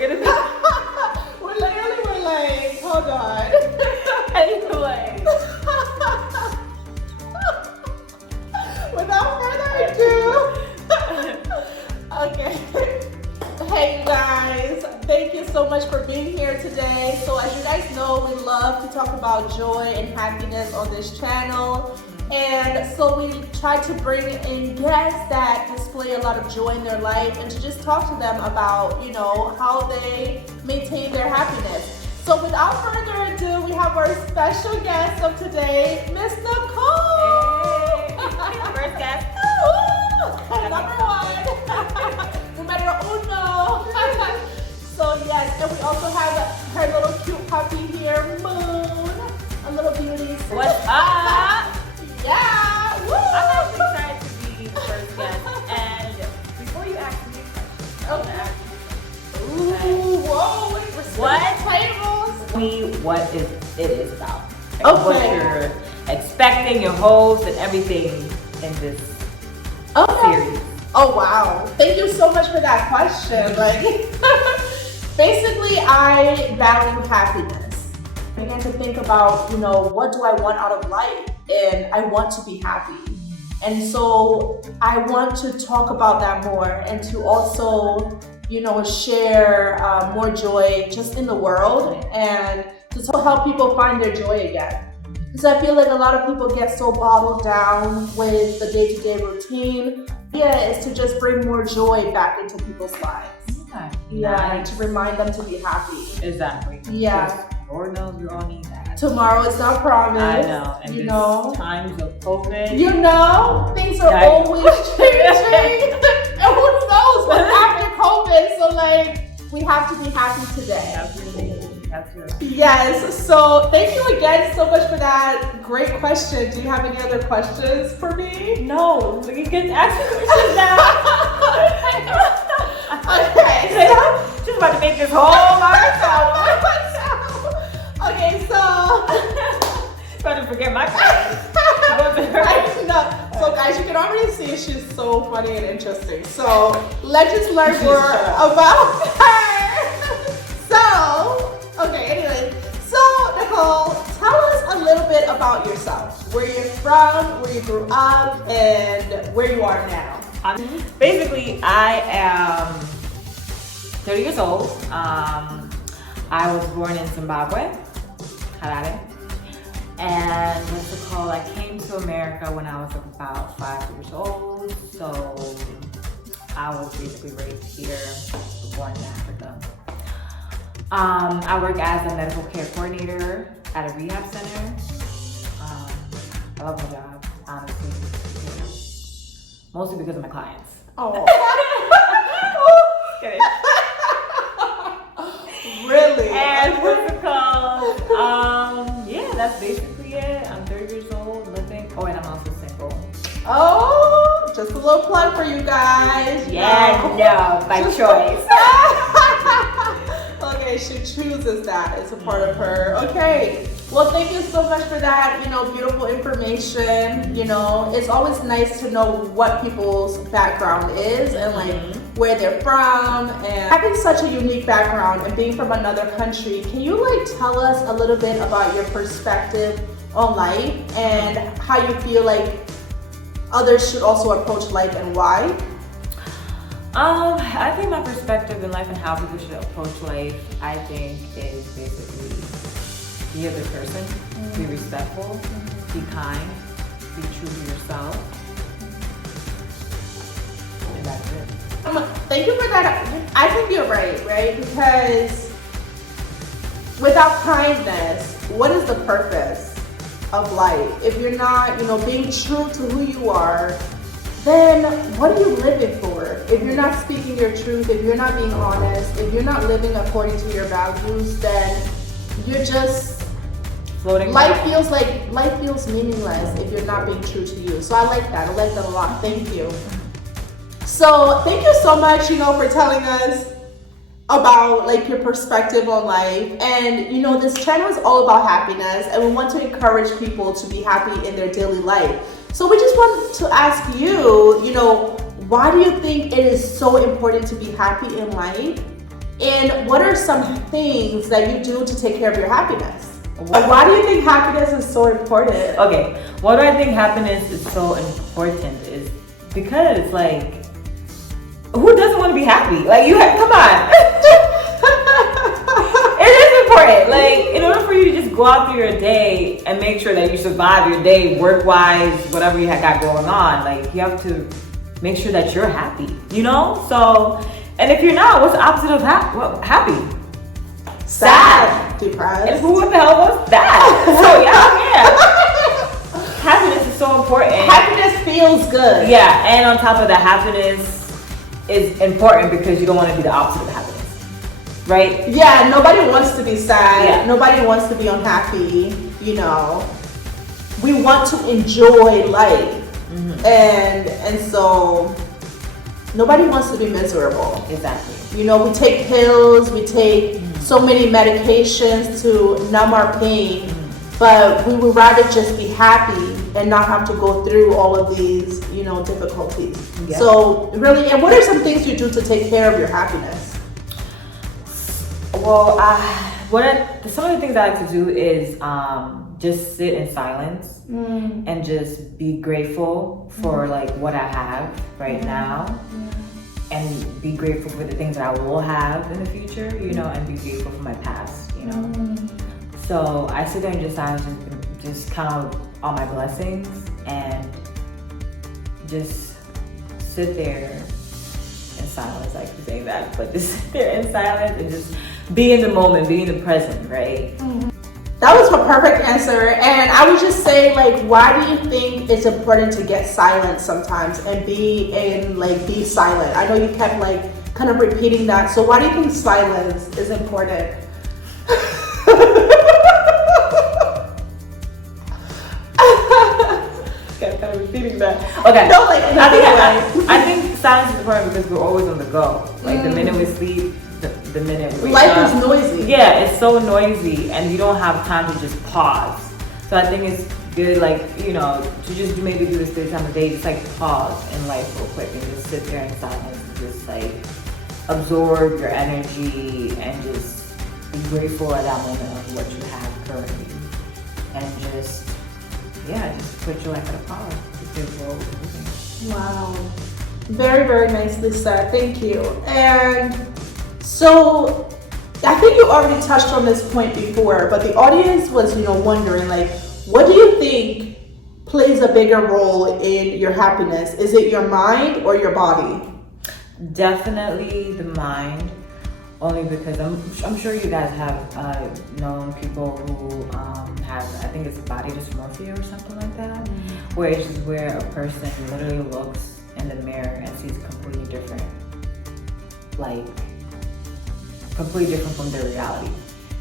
gonna be? We're like, hold on. Anyway. Without further ado. Okay. Hey you guys, thank you so much for being here today. So as you guys know, we love to talk about joy and happiness on this channel. And so we try to bring in guests that display a lot of joy in their life and to just talk to them about, how they maintain their happiness. So without further ado, we have our special guest of today, Miss Nicole. Hey. First guest. Number one. Numero uno. So yes, and we also have her little cute puppy here, Moon. A little beauty. What's up? Yeah. Woo. I'm actually excited to be the first guest. And before you ask me a question, I want to ask you. Ooh, whoa, wait, What? Tables. Me, what it is about. Like Okay. what you're expecting, your hopes, and everything in this series. Oh wow. Thank you so much for that question. Basically I value happiness. I began to think about, what do I want out of life? And I want to be happy. And so I want to talk about that more and to also, share more joy just in the world and to help people find their joy again. Because I feel like a lot of people get so bottled down with the day-to-day routine. Yeah, is to just bring more joy back into people's lives. Okay. Yeah, Nice. to remind them to be happy. Exactly. Yeah. Because Lord knows we all need that. Tomorrow is not promised. I know. And you this know. times of COVID. Things are always changing. And who knows what's after COVID? So we have to be happy today. Absolutely. Yes. So thank you again so much for that great question. Do you have any other questions for me? No, you can ask me questions now. Okay. She's about to make this whole marathon. Okay, so About to forget my questions. So guys, you can already see she's so funny and interesting. So let's just learn more about her. Anyway, so Nicole, tell us a little bit about yourself. Where you're from, where you grew up, and where you are now. Basically, I am 30 years old. I was born in Zimbabwe, Harare. And I came to America when I was about 5 years old. So I was basically raised here, born in Africa. I work as a medical care coordinator at a rehab center. I love my job, honestly. Mostly because of my clients. Oh. Kidding. Really? And yeah, that's basically it. I'm 30 years old, living. Oh, and I'm also single. Oh, just a little plug for you guys. No, by choice. Okay, she chooses that as a part of her. Okay, well, thank you so much for that, beautiful information. It's always nice to know what people's background is and where they're from. And having such a unique background and being from another country, can you tell us a little bit about your perspective on life and how you feel like others should also approach life and why? I think my perspective in life and how people should approach life, I think, is basically be a good person, be respectful, be kind, be true to yourself, and that's it. Thank you for that. I think you're right? Because without kindness, what is the purpose of life? If you're not, being true to who you are, then what are you living for? If you're not speaking your truth, if you're not being honest, if you're not living according to your values, then you're just floating. Life feels meaningless if you're not being true to you. So I like that. I like that a lot. Thank you. So thank you so much, for telling us about your perspective on life. And this channel is all about happiness, and we want to encourage people to be happy in their daily life. So we just want to ask you, why do you think it is so important to be happy in life? And what are some things that you do to take care of your happiness? Why do you think happiness is so important? Okay, why do I think happiness is so important is because, like, who doesn't want to be happy? Like, come on. It is important. Like, in order for you to just go out through your day and make sure that you survive your day work-wise, whatever you got going on, like, you have to make sure that you're happy, you know? So, and if you're not, what's the opposite of happy? Sad. Depressed. And who the hell was that? So yeah. Happiness is so important. Happiness feels good. Yeah, and on top of that, happiness is important because you don't want to be the opposite of happiness, right? Yeah, nobody wants to be sad. Yeah. Nobody wants to be unhappy. You know, we want to enjoy life, and so nobody wants to be miserable. Exactly. You know, we take pills, we take so many medications to numb our pain, but we would rather just be happy and not have to go through all of these, you know, difficulties. Yeah. So really, and what are some things you do to take care of your happiness? Well, some of the things I like to do is just sit in silence and just be grateful for like what I have right now. And be grateful for the things that I will have in the future, you know, and be grateful for my past, you know. So I sit there and just silence, just count all my blessings and just sit there in silence, like saying that, but just sit there in silence and just be in the moment, be in the present, right? That was a perfect answer. And I would just say, like, why do you think it's important to get silent sometimes and be silent? I know you kept like kind of repeating that. So why do you think silence is important? Kind of repeating that. Okay. No, like, I think silence is important because we're always on the go. Like the minute we sleep, the minute we wake life up. is noisy. Yeah, it's so noisy and you don't have time to just pause. So I think it's good, like, you know, to just maybe do this 3 times a day, just like pause in life real quick and just sit there in silence and just like absorb your energy and just be grateful at that moment of what you have currently. And just put your life at a pause because we're always moving. Wow. Very, very nicely said. Thank you. And so I think you already touched on this point before, but the audience was, you know, wondering, like, what do you think plays a bigger role in your happiness? Is it your mind or your body? Definitely the mind, only because I'm sure you guys have known people who have, I think it's body dysmorphia or something like that, where it's just where a person literally looks in the mirror and sees completely different, like completely different from their reality.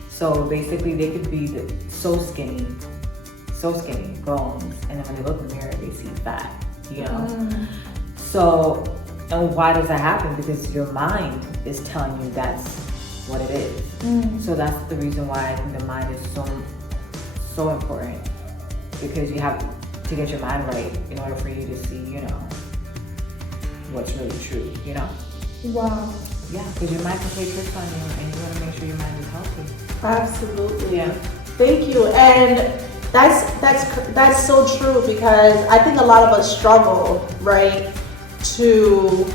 So basically they could be so skinny, bones, and then when they look in the mirror, they see fat, you know? So, and why does that happen? Because your mind is telling you that's what it is. So that's the reason why I think the mind is so important, because you have to get your mind right in order for you to see, you know, what's really true, you know? Wow. Yeah, because your mind can play tricks on you and you want to make sure your mind is healthy. Absolutely. Yeah. Thank you. And that's so true, because I think a lot of us struggle, right, to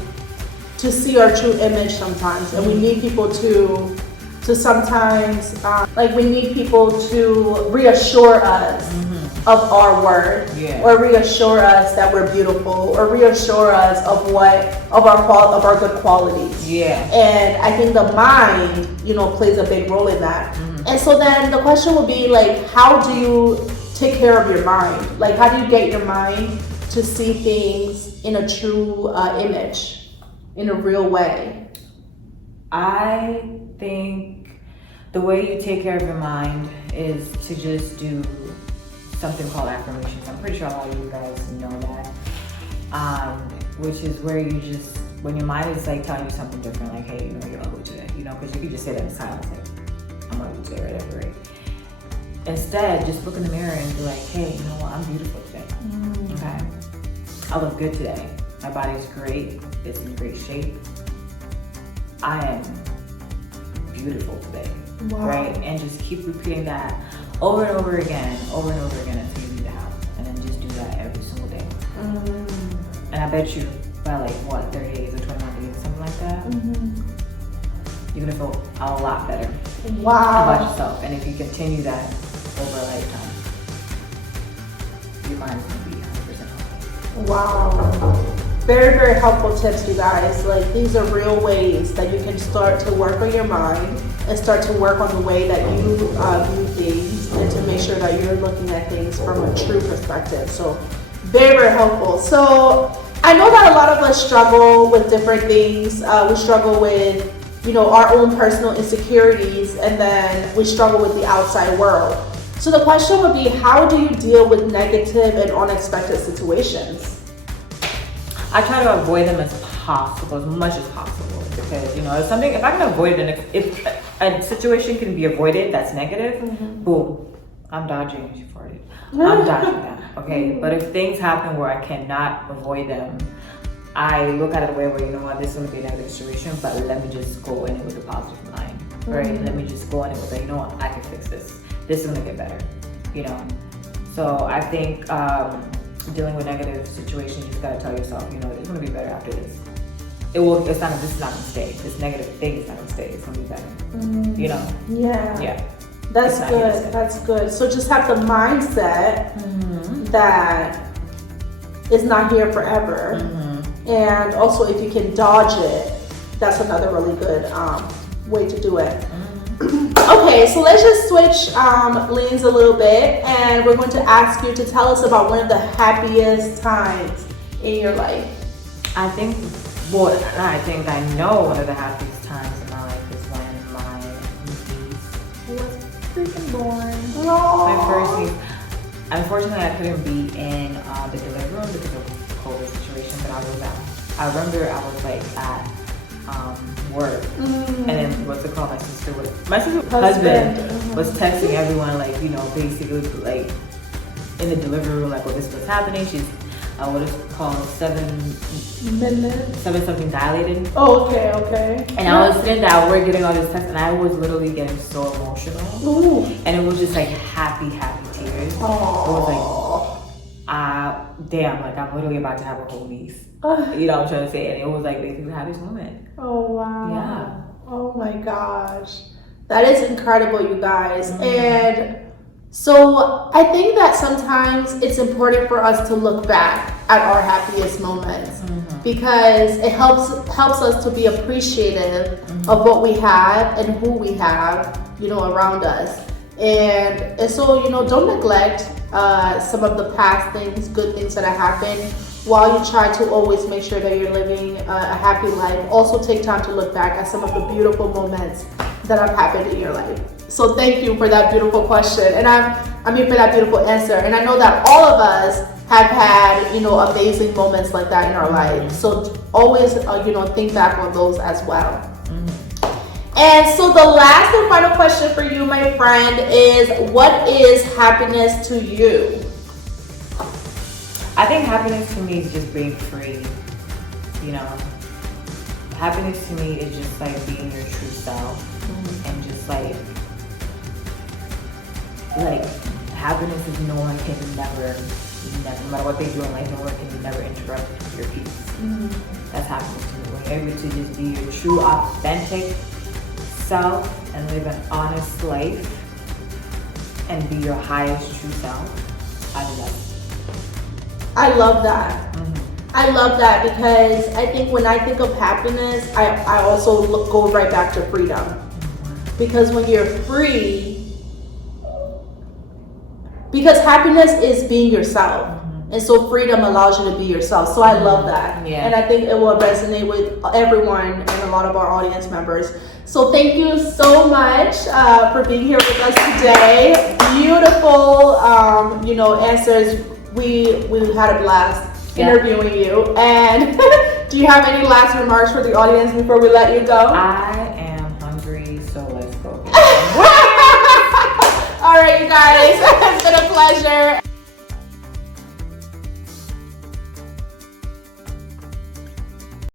see our true image sometimes, and we need people to sometimes we need people to reassure us of our worth, or reassure us that we're beautiful, or reassure us of our good qualities. Yeah. And I think the mind, you know, plays a big role in that. And so then the question would be, like, how do you take care of your mind? Like, how do you get your mind to see things in a true image, in a real way? I think the way you take care of your mind is to just do something called affirmations. I'm pretty sure all of you guys know that. Which is where you just, when your mind is like telling you something different, like, hey, you know, you're ugly today, you know, because you could just say that in silence, like, I'm ugly today, whatever, right? Instead, just look in the mirror and be like, hey, you know what, I'm beautiful today, okay? I look good today. My body's great, it's in great shape. I am beautiful today. Wow. Right? And just keep repeating that over and over again until you leave the house. And then just do that every single day. And I bet you by like 30 days or 21 days, something like that, you're gonna feel a lot better about yourself. And if you continue that over a lifetime, your mind is gonna be 100% healthy. Wow. Very, very helpful tips, you guys. Like, these are real ways that you can start to work on your mind and start to work on the way that you view things, and to make sure that you're looking at things from a true perspective. So very, very helpful. So I know that a lot of us struggle with different things. We struggle with, our own personal insecurities, and then we struggle with the outside world. So the question would be, how do you deal with negative and unexpected situations? I try to avoid them as possible, as much as possible, because if I can avoid it, if a situation can be avoided that's negative, boom, I'm dodging. She farted. I'm dodging that. Okay, but if things happen where I cannot avoid them, I look at it the way where this is going to be a negative situation, but let me just go in it with a positive mind, right? Let me just go in it with I can fix this. This is going to get better, So I think dealing with negative situations, you just gotta tell yourself, it's gonna be better after this. This is not gonna stay. This negative thing is not gonna stay. It's gonna be better. Yeah. That's good. That's good. So just have the mindset that it's not here forever. And also, if you can dodge it, that's another really good way to do it. Okay, so let's just switch lanes a little bit, and we're going to ask you to tell us about one of the happiest times in your life. I know one of the happiest times in my life is when my niece was freaking born. My first niece. Unfortunately, I couldn't be in the delivery room because of the COVID situation, but I was out. I remember I was like at work, and then my sister's husband was texting everyone, basically in the delivery room, this was happening. She's what is called 7 something dilated. Oh, okay. And I was sitting there at work getting all this text, and I was literally getting so emotional. And it was just happy tears. It was damn, I'm literally about to have a whole niece. You know what I'm trying to say? And it was basically the happiest moment. Oh, wow. Yeah. Oh my gosh. That is incredible, you guys. And so I think that sometimes it's important for us to look back at our happiest moments, because it helps us to be appreciative of what we have and who we have, around us. And so, don't neglect some of the past things, good things that have happened, while you try to always make sure that you're living a happy life. Also take time to look back at some of the beautiful moments that have happened in your life. So thank you for that beautiful question, and for that beautiful answer. And I know that all of us have had, amazing moments like that in our life. So always, think back on those as well. And so the last and final question for you, my friend, is what is happiness to you? I think happiness to me is just being free. Happiness to me is just being your true self, and just happiness is no one can never, no matter what they do in life, no one can never interrupt your peace. That's happiness to me. When you're able to just be your true, authentic self and live an honest life and be your highest true self, I love it. I love that. I love that, because I think when I think of happiness, I also go right back to freedom. Because when you're free, because happiness is being yourself. And so freedom allows you to be yourself. So I love that. Yeah. And I think it will resonate with everyone and a lot of our audience members. So thank you so much for being here with us today. Beautiful, answers. We had a blast interviewing you. And do you have any last remarks for the audience before we let you go? I am hungry, so let's go. All right, you guys. It's been a pleasure.